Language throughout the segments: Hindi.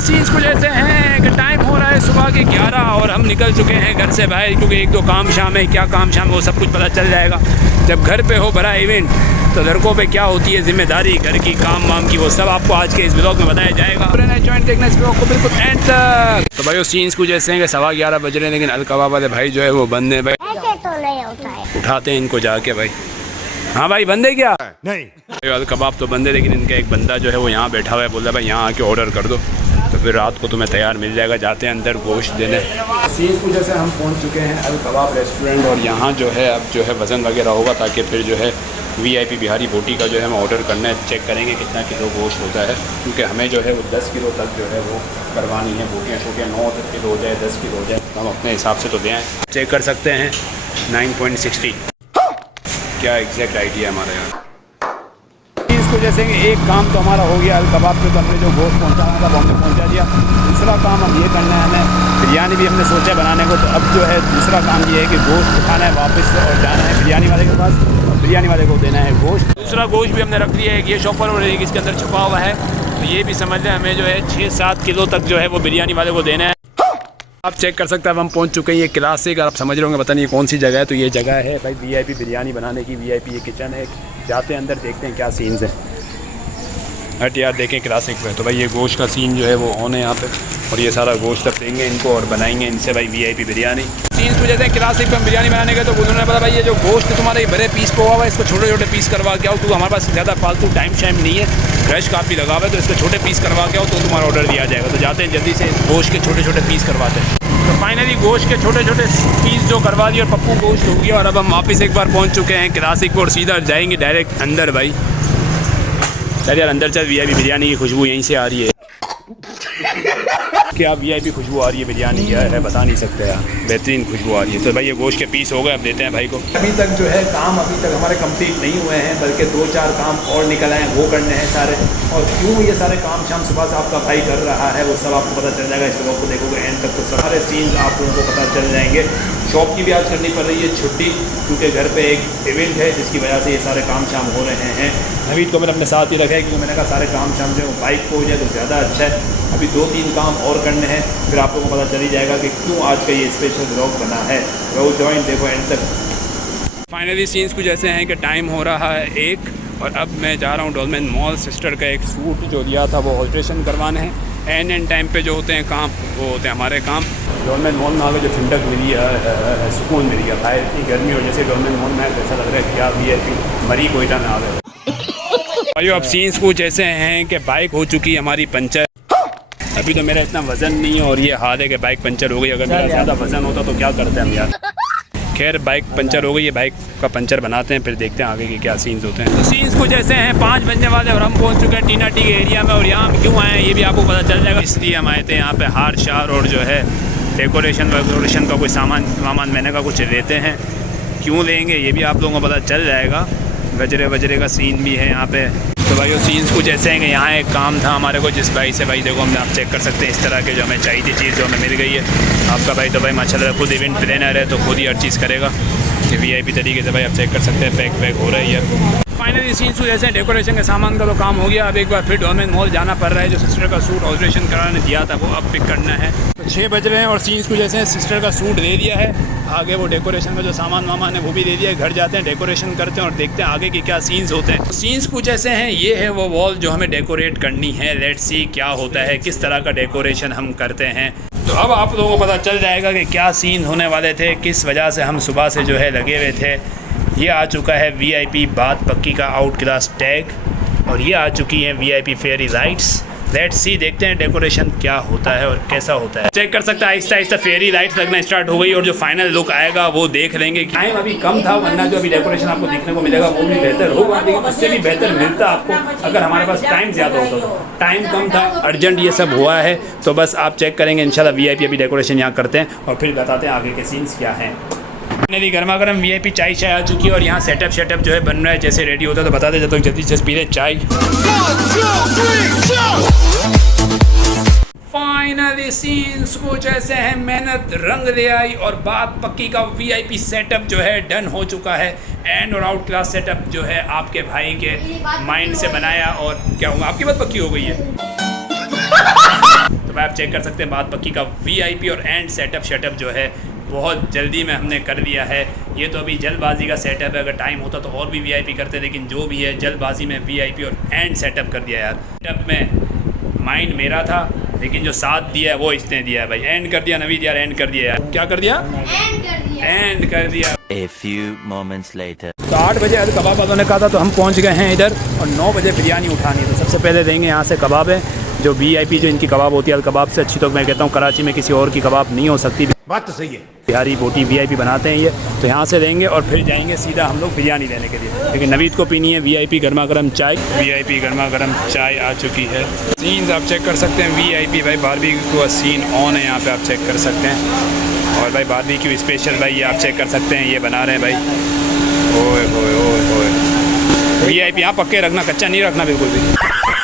सीन्स कुछ ऐसे हैं कि टाइम हो रहा है सुबह के 11 और हम निकल चुके हैं घर से बाहर, क्योंकि एक दो काम शाम है। क्या काम शाम है वो सब कुछ पता चल जाएगा जब घर पे हो बड़ा इवेंट। तो लड़कों पे क्या होती है जिम्मेदारी घर की, काम वाम की, वो सब आपको आज के इस ब्लॉग में बताया जाएगा। जॉइंट देखना इस ब्लॉग को बिल्कुल एंड तक। तो भाई वो सीन्स कुछ ऐसे हैं कि 11:15 बज रहे हैं, लेकिन अलकबाब वाले भाई जो है वो बंद है भाई। तो नहीं होता है, उठाते हैं इनको जाके भाई। हाँ भाई बंदे क्या नहीं अलकबाब तो बंदे, लेकिन इनका एक बंदा जो है वो यहाँ बैठा हुआ है, बोल रहा है भाई यहाँ आके ऑर्डर कर दो तो फिर रात को तुम्हें तैयार मिल जाएगा। जाते हैं अंदर गोश्त देने। सीन्स कुछ ऐसे हम पहुँच चुके हैं अलकबाब रेस्टोरेंट, और यहाँ जो है अब जो है वज़न वगैरह होगा, ताकि फिर जो है VIP बिहारी बोटी का जो है हम ऑर्डर करना है। चेक करेंगे कितना किलो गोश्त होता है, क्योंकि हमें जो है वो 10 किलो तक जो है वो करवानी है। बोटियाँ छोटियाँ 9 किलो हो जाए, 10 किलो हो जाए, तो हम अपने हिसाब से तो दें। चेक कर सकते हैं 9.60 क्या एग्जैक्ट आइडिया हमारा यहाँ। इसको जैसे एक काम तो हमारा हो गया अलकबाब पे, तो हमने जो गोश्त पहुँचाना था वो हमने पहुँचा दिया। दूसरा काम हम ये करना है, हमें बिरयानी भी हमने सोचा बनाने को, तो अब जो है दूसरा काम ये है कि गोश्त उठाना है वापस और जाना है बिरयानी वाले के पास, और बिरयानी वाले को देना है गोश्त। दूसरा गोश्त भी हमने रख लिया है, एक ये शॉपर और एक इसके अंदर छुपा हुआ है। तो ये भी समझ लें हमें जो है 6-7 किलो तक जो है वो बिरयानी वाले को देना है। आप चेक कर सकते हैं अब हम पहुंच चुके हैं ये क्लासिक। आप समझ रहे होंगे पता नहीं कौन सी जगह है, तो ये जगह है भाई VIP बिरयानी बनाने की। VIP ये किचन है। जाते हैं अंदर, देखते हैं क्या सीन्स है। हट यार देखें क्लासिक पे, तो भाई ये गोश्त का सीन जो है वो ऑन है यहाँ पे, और ये सारा गोश्त अब देंगे इनको और बनाएंगे इनसे भाई VIP बिरयानी। सीन्स कुछ हैं क्लासिक पे हम बिरयानी बनाने का, तो उन्होंने बोला भाई ये जो गोश्त तुम्हारे बड़े पीस पे हुआ है इसको छोटे छोटे पीस करवा के आओ, तो हमारे पास ज़्यादा फालतू टाइम शाइम नहीं है, रश काफ़ी लगा हुआ है, तो इसको छोटे पीस करवा के आओ तो तुम्हारा ऑर्डर दिया जाएगा। तो जाते हैं जल्दी से गोश्त के छोटे छोटे पीस करवाते हैं। तो फाइनली गोश्त के छोटे छोटे पीस जो करवा दिए और पप्पू गोश्त हो गया, और अब हम वापस एक बार पहुँच चुके हैं क्लासिक पर, और सीधा जाएंगे डायरेक्ट अंदर भाई। चल यार अंदर चल, VIP बिरयानी की खुशबू यहीं से आ रही है। क्या VIP खुशबू आ रही है बिरयानी क्या है बता नहीं सकते यार, बेहतरीन खुशबू आ रही है। तो भाई ये गोश्त के पीस हो गए, अब देते हैं भाई को। अभी तक जो है काम अभी तक हमारे कंप्लीट नहीं हुए हैं, बल्कि 2-4 काम और निकल आए हैं, वो करने हैं सारे। और क्यों ये सारे काम शाम सुबह से आपका भाई कर रहा है वो सब आपको पता चल जाएगा। इस ब्लॉग को देखोगे एंड तक तो सारे सीन्स आप लोगों को पता चल जाएंगे। शॉप की भी आज करनी पड़ रही है छुट्टी, क्योंकि घर पे एक इवेंट है जिसकी वजह से ये सारे काम शाम हो रहे हैं। नवीद को मैंने अपने साथ ही रखा है, क्योंकि मैंने कहा सारे काम शाम जो बाइक को हो जाए तो ज़्यादा अच्छा है। अभी 2-3 काम और करने हैं, फिर आप लोगों को पता चल ही जाएगा कि क्यों आज का ये स्पेशल ब्लॉग बना है। वो जॉइंट देखो एंड तक। फाइनली सीन्स कुछ ऐसे हैं कि टाइम हो रहा है 1, और अब मैं जा रहा हूँ डॉल्मेन मॉल। सिस्टर का एक सूट जो दिया था वो ऑल्ट्रेशन करवाने हैं। एंड टाइम पे जो होते हैं काम वो होते हैं हमारे काम। डॉल्मेन मॉल में आगे जो ठंडक मिली है, सुकून मिल गया। बाहर इतनी गर्मी हो, जैसे डॉल्मेन मॉल में ऐसा लग रहा है कि आप VIP मरी कोयटा में आ गए भाई। अब सीन्स कुछ ऐसे हैं कि बाइक हो चुकी है हमारी पंचर। अभी तो मेरा इतना वज़न नहीं है और ये हाल है कि बाइक पंचर हो गई। अगर मेरा ज़्यादा वज़न होता तो क्या करते हैं हम यार। खैर बाइक पंचर हो गई है, बाइक का पंचर बनाते हैं, फिर देखते हैं आगे के क्या सीन्स होते हैं। तो सीन्स कुछ ऐसे हैं 5 बजने वाले और हम पहुंच चुके हैं टीना टी के एरिया में। और यहाँ हम क्यों आए हैं ये भी आपको पता चल जाएगा। इसलिए हम आए थे यहाँ पे हार शार और जो है डेकोरेशन का कोई सामान मैंने का कुछ लेते हैं। क्यों लेंगे ये भी आप लोगों को पता चल जाएगा। गजरे का सीन भी है यहाँ पे। तो भाई वो सीन्स कुछ ऐसे हैं कि यहाँ एक काम था हमारे को, जिस भाई से भाई देखो हमने आप चेक कर सकते हैं इस तरह के जो हमें चाहिए थी चीज़ जो हमें मिल गई है। आपका भाई तो भाई माशाल्लाह खुद इवेंट प्लानर है, तो खुद ही हर चीज़ करेगा। ये VIP तरीके से भाई आप चेक कर सकते हैं पैक हो रही है। फाइनली सीन्स कुछ ऐसे हैं, डेकोरेशन के सामान का तो काम हो गया। अब एक बार फिर डॉल्मेन मॉल जाना पड़ रहा है। जो सिस्टर का सूट ऑल्ट्रेशन कराने दिया था वो अब पिक करना है। तो 6 बज रहे हैं और सीन्स कुछ ऐसे हैं, सिस्टर का सूट दे दिया है। आगे वो डेकोरेशन का जो सामान है वो भी दे दिया है। घर जाते हैं डेकोरेशन करते हैं और देखते हैं आगे के क्या सीन्स होते हैं। तो सीन्स कुछ ऐसे हैं, ये है वो वॉल जो हमें डेकोरेट करनी है। लेट्स सी क्या होता है, किस तरह का डेकोरेशन हम करते हैं। तो अब आप लोगों को पता चल जाएगा कि क्या सीन होने वाले थे, किस वजह से हम सुबह से जो है लगे हुए थे। ये आ चुका है VIP बात पक्की का आउट क्लास टैग, और ये आ चुकी है VIP fairy lights. Let's see देखते हैं डेकोरेशन क्या होता है और कैसा होता है। चेक कर सकते हैं आहिस्ता आहिस्ता फेयरी लाइट्स लगना स्टार्ट हो गई, और जो फाइनल लुक आएगा वो देख लेंगे। टाइम अभी कम था, वरना जो अभी डेकोरेशन आपको देखने को मिलेगा वो भी बेहतर होगा, लेकिन उससे भी बेहतर मिलता आपको अगर हमारे पास टाइम ज़्यादा होता। तो टाइम कम था, अर्जेंट ये सब हुआ है, तो बस आप चेक करेंगे इंशाल्लाह। VIP अभी डेकोरेशन यहाँ करते हैं और फिर बताते हैं आगे के सीन्स क्या हैं। फाइनली गर्मा गर्म VIP चाय आ चुकी है, और यहाँ सेटअप जो है बन रहा है। जैसे रेडी होता है तो बताते जब तक जल्दी से पी लें चाय। फाइनली सीन्स कुछ ऐसे हैं, मेहनत रंग ले आई और बात पक्की का VIP सेटअप जो है डन हो चुका है। एंड और आउट क्लास सेटअप जो है आपके भाई के माइंड से बनाया, और क्या होगा आपकी बात पक्की हो गई है। तो भाई आप चेक कर सकते हैं बात पक्की का VIP और एंड सेटअप जो है बहुत जल्दी में हमने कर लिया है। ये तो अभी जल्दबाजी का सेटअप है, अगर टाइम होता तो और भी VIP करते, लेकिन जो भी है जल्दबाजी में VIP और एंड सेटअप कर दिया यार। सेटअप में माइंड मेरा था, लेकिन जो साथ दिया है वो इसने दिया है भाई। एंड कर दिया नवीद यार, एंड कर दिया यार। क्या कर दिया? एंड कर दिया। A few moments later. तो 8 बजे अल कबाब वालों ने कहा था, तो हम पहुंच गए हैं इधर, और 9 बजे बिरयानी उठानी है। तो सबसे पहले देंगे यहाँ से कबाब जो VIP जो इनकी कबाब होती है, अल कबाब से अच्छी तो मैं कहता हूँ कराची में किसी और की कबाब नहीं हो सकती। बात तो सही है। बिहारी बोटी VIP बनाते हैं ये, तो यहाँ से लेंगे और फिर जाएंगे सीधा हम लोग बिरयानी लेने के लिए। लेकिन नवीद को पीनी है VIP गर्मा गर्म चाय। VIP गर्मा गर्म चाय आ चुकी है। सीन्स आप चेक कर सकते हैं VIP भाई, बारबेक्यू का सीन ऑन है यहाँ पे, आप चेक कर सकते हैं। और भाई बारबेक्यू स्पेशल भाई ये आप चेक कर सकते हैं, ये बना रहे हैं भाई। ओए होए ओए होए। VIP यहाँ पक्के रखना, कच्चा नहीं रखना बिल्कुल भी।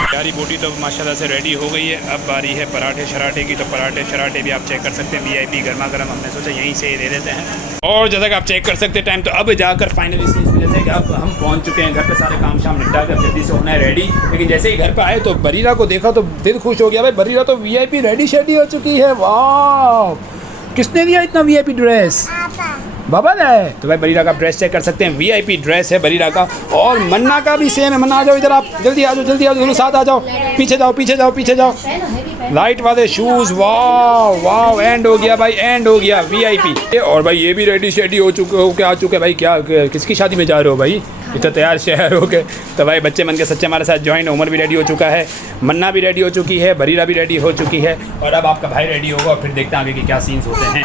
बिहारी बोटी तो माशाल्लाह से रेडी हो गई है। अब बारी है पराठे शराठे की, तो पराठे शराठे भी आप चेक कर सकते हैं VIP गर्मा गर्म। हमने सोचा यहीं से ही ले लेते हैं। और जैसा कि आप चेक कर सकते हैं टाइम, तो अब जाकर फाइनली जैसे कि अब हम पहुंच चुके हैं घर पे, सारे काम शाम निपटा कर जल्दी से होना है रेडी। लेकिन जैसे ही घर पे आए तो बरीरा को देखा तो दिल खुश हो गया भाई, बरीरा तो VIP रेडी शेडी हो चुकी है। वाह, किसने दिया इतना VIP ड्रेस? बाबा है। तो भाई बरीरा का ड्रेस चेक कर सकते हैं, VIP ड्रेस है बरीरा का। और मन्ना का भी सेम है। मन्ना आ जाओ इधर, आप जल्दी आ जाओ, जल्दी आ जाओ, साथ आ जाओ। पीछे जाओ पीछे जाओ पीछे जाओ। लाइट वाले शूज़, वाह वाह, एंड हो गया भाई, एंड हो गया VIP। और भाई ये भी रेडी शेडी हो चुके हो के आ चुके हैं भाई। क्या किसकी शादी में जा रहे हो भाई, इतना तैयार शहर हो गए? तो भाई बच्चे मन के सच्चे हमारे साथ ज्वाइन। उमर भी रेडी हो चुका है, मन्ना भी रेडी हो चुकी है, बरीरा भी रेडी हो चुकी है, और अब आपका भाई रेडी होगा। और फिर देखते हैं आगे के क्या सीन्स होते हैं।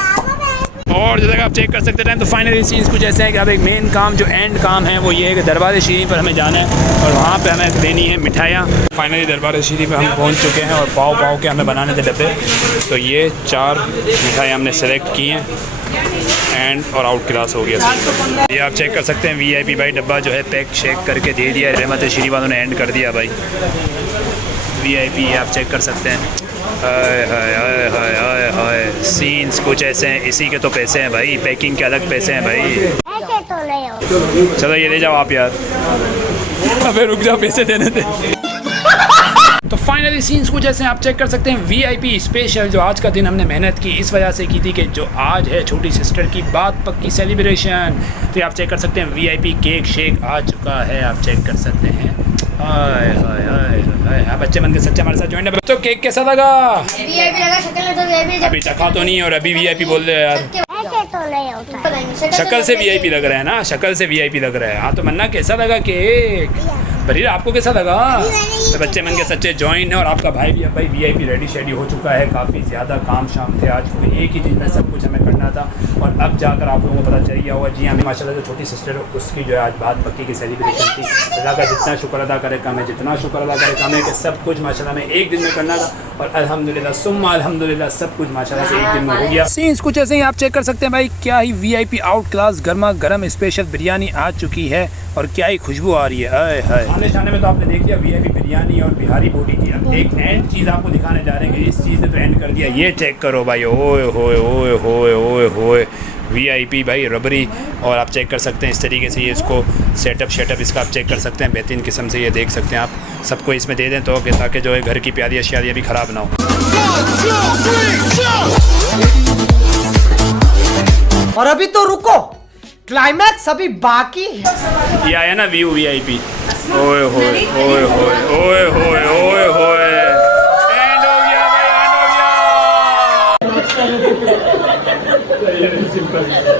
और जैसे कि आप चेक कर सकते हैं तो फाइनली सीन्स कुछ ऐसे हैं कि अब एक मेन काम जो एंड काम है वो ये है कि दरबार शरीफ पर हमें जाना है, और वहाँ पे हमें देनी है मिठाइयाँ। फाइनली दरबार शरीफ पे हम पहुँच चुके हैं, और पाव के हमें बनाने थे डब्बे। तो ये 4 मिठाइयाँ हमने सेलेक्ट की हैं, एंड और आउट क्लास हो गया। ये आप चेक कर सकते हैं VIP भाई डब्बा जो है पैक शेक करके दे दिया है। रहमत शरीफ वालों ने एंड कर दिया भाई। VIP आप चेक कर सकते हैं। हाय हाय हाय हाय हाय हाय, सीन्स कुछ ऐसे हैं। इसी के तो पैसे हैं भाई, पैकिंग के अलग पैसे हैं भाई। ऐसे तो नहीं होता। चलो ये ले जाओ आप यार। अबे रुक जाओ, पैसे देने थे। तो फाइनली सीन्स कुछ ऐसे हैं, आप चेक कर सकते हैं। VIP स्पेशल जो आज का दिन हमने मेहनत की इस वजह से की थी कि जो आज है छोटी सिस्टर की बात पक्की सेलिब्रेशन। तो आप चेक कर सकते हैं VIP केक शेक आ चुका है, आप चेक कर सकते हैं। हाय हाय हाय हाय, बच्चे मन के सच्चे हमारे साथ ज्वाइन है। बच्चों केक कैसा लगा? VIP लगा, शक्ल में तो VIP अभी चखा तो नहीं है, और अभी VIP बोल रहे यार। ऐसे तो नहीं होता। शक्ल से VIP लग रहा है ना, शक्ल से VIP लग रहा है। हाँ तो मन्ना कैसा लगा केक? बरीरा आपको कैसा लगा? तो बच्चे मन के सच्चे ज्वाइन है, और आपका भाई भी अब भाई VIP रेडी शेडी हो चुका है। काफ़ी ज़्यादा काम शाम थे आज, एक ही दिन में सब कुछ हमें करना था। और अब जाकर आप लोगों को पता चल गया होगा। जी हमें माशाल्लाह जो छोटी सिस्टर है उसकी जो है आज बात पक्की की सेलिब्रेशन थी। अल्लाह का जितना शुक्र अदा करे कम है, जितना शुक्र अदा करे कम है कि सब कुछ माशाल्लाह में एक दिन में करना था, और अल्हम्दुलिल्लाह सुम्मा अल्हम्दुलिल्लाह सब कुछ माशाल्लाह से एक दिन में हो गया। सीन्स कुछ ऐसे ही आप चेक कर सकते हैं भाई। क्या ही VIP आउट क्लास गर्मा गर्म स्पेशल बिरयानी आ चुकी है, और क्या ही खुशबू आ रही है। आए हाय, खाने शाने में तो आपने देख लिया VIP बिरयानी और बिहारी बोटी की। अब एक एंड चीज़ आपको दिखाने जा रहे हैं, इस चीज़ ने तो एंड कर दिया। ये चेक करो भाई, ओए होए ओए होए ओए होए, VIP भाई रबरी। और आप चेक कर सकते हैं इस तरीके से ये इसको सेटअप इसका आप चेक कर सकते हैं। बेहतरीन किस्म से ये देख सकते हैं आप। सबको इसमें दे दें तो कि ताकि जो है घर की प्यारी अशिया भी ख़राब ना हो। और अभी तो रुको, क्लाइमैक्स अभी बाकी है। ये आया ना व्यू VIP। ओए होए ओए होए ओए होए ओए होए, एंड हो गया भाई, एंड हो गया।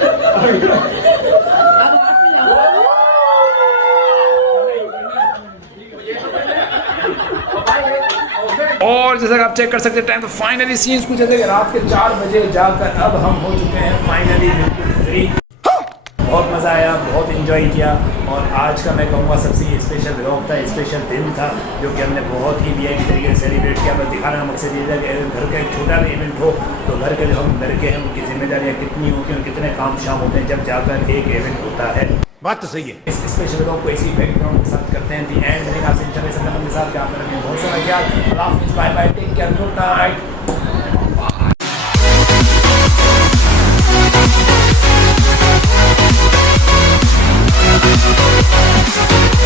और जैसा कि आप चेक कर सकते हैं टाइम, तो फाइनली सीन्स कुछ ऐसे रात के 4 बजे जाकर अब हम हो चुके हैं फाइनली बिल्कुल फ्री। बहुत मज़ा आया, बहुत इन्जॉय किया। और आज का मैं कहूँगा सबसे ये स्पेशल व्लॉग था, स्पेशल दिन था, जो कि हमने बहुत ही VIP तरीके से सेलिब्रेट किया। बस दिखाने का मकसद ये था कि घर का एक छोटा भी इवेंट हो तो घर के जो हम लड़के हैं उनकी जिम्मेदारियाँ कितनी होती हैं और कितने काम शाम होते हैं जब जाकर एक इवेंट होता है। बात तो सही है। इस स्पेशल व्लॉग को इसी बैकग्राउंड के साथ करते हैं। दी एंड आपसे इंशाल्लाह के साथ बहुत सारा ख्याल। Bye bye, take care, good night.